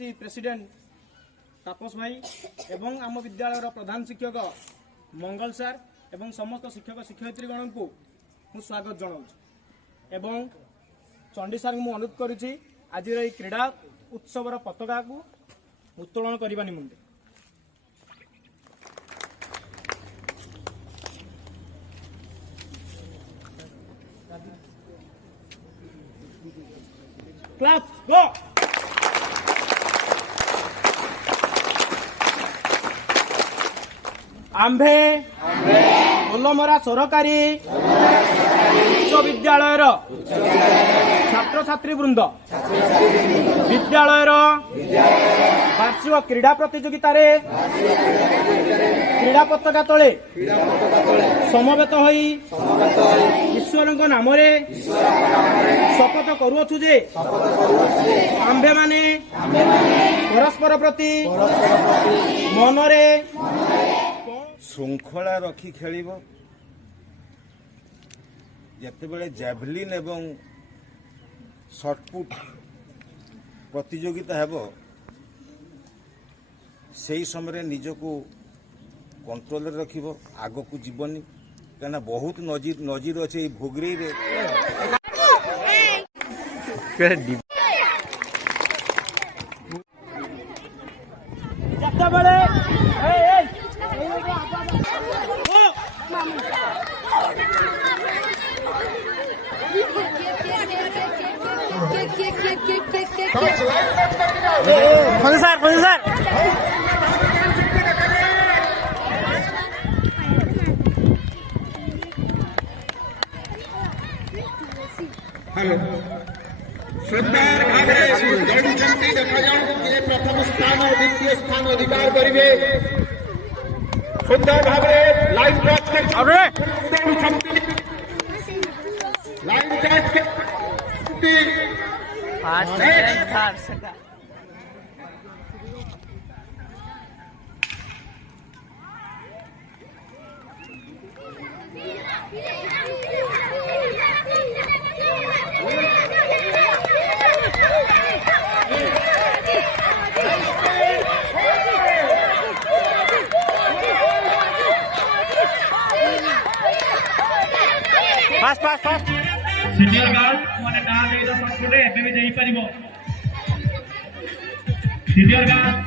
president तापस भाई एवं आम विद्यालय प्रधान शिक्षक मंगल सार एवं समस्त शिक्षक शिक्षयित्रीगण को मु स्वागत जनाऊँ एवं चंडी सार को अनुरोध करुच्ची आज क्रीड़ा उत्सवर पताका को उत्तोलन करने निमंते क्लास गो आंभे ओलमरा सरकारी उच्च विद्यालय छात्र छात्री वृंद विद्यालय वार्षिक क्रीड़ा प्रतियोगिता क्रीड़ा पताका तले समवेत होई ईश्वर नाम शपथ करुअछु जे आंभे माने परस्पर प्रति मनरे श्रृंखला रखी खेल जिते जैवलिन एवं शॉटपुट प्रतियोगिता हेब से समय निजको कंट्रोल रख आग को जीवनी क्या बहुत नजीर अच्छे भोगरी रे हेलो सुंदर भावे दौड़ुंट देखा प्रथम स्थान और द्वितीय स्थान अधिकार करेंगे सुंदर भावे line cross line cross fast fast fast senior guard माने ना देइदा संपटे एबे भी देई परिबो सीनियर गार्ड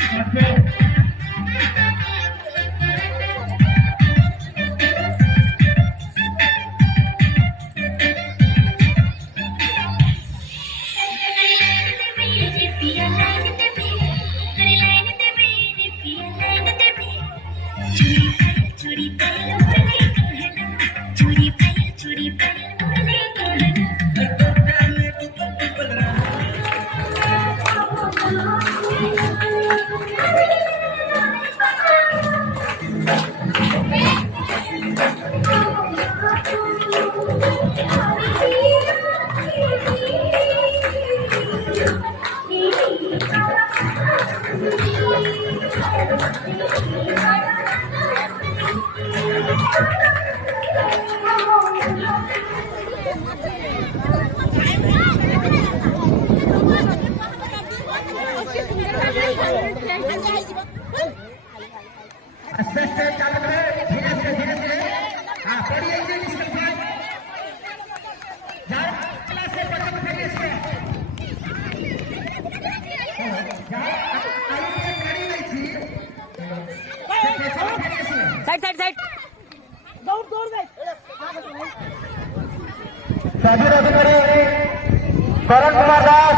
पाछो साइड दौड़ दौड़ सभी अधिकारी करण कुमार दास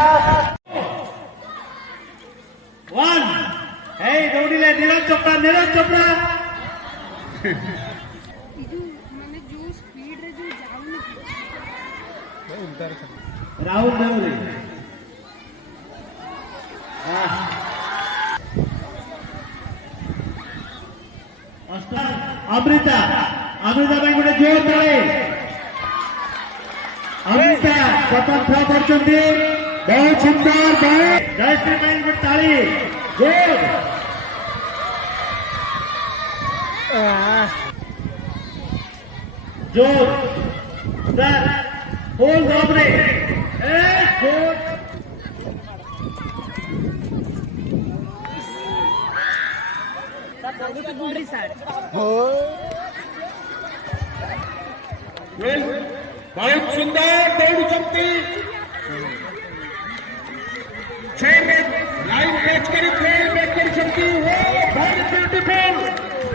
वन हे दौड़िले नीरज चोपड़ा माने जो स्पीड रे जो जाउनी राहुल देवरी अमृता भाई गोटे जोर तले अमृता प्रथम थ्रो करछन्ती बहुत सुंदर जयश्री भाई गोटे ताली जोर जोर सर होल्ड ऑपरे ए बहुत सुंदर दौड़ुंट लाइन कैच कर beautiful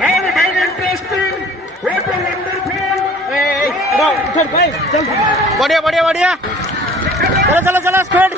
very interesting what a wonderful बढ़िया बढ़िया बढ़िया चलो चलो चलो स्पीड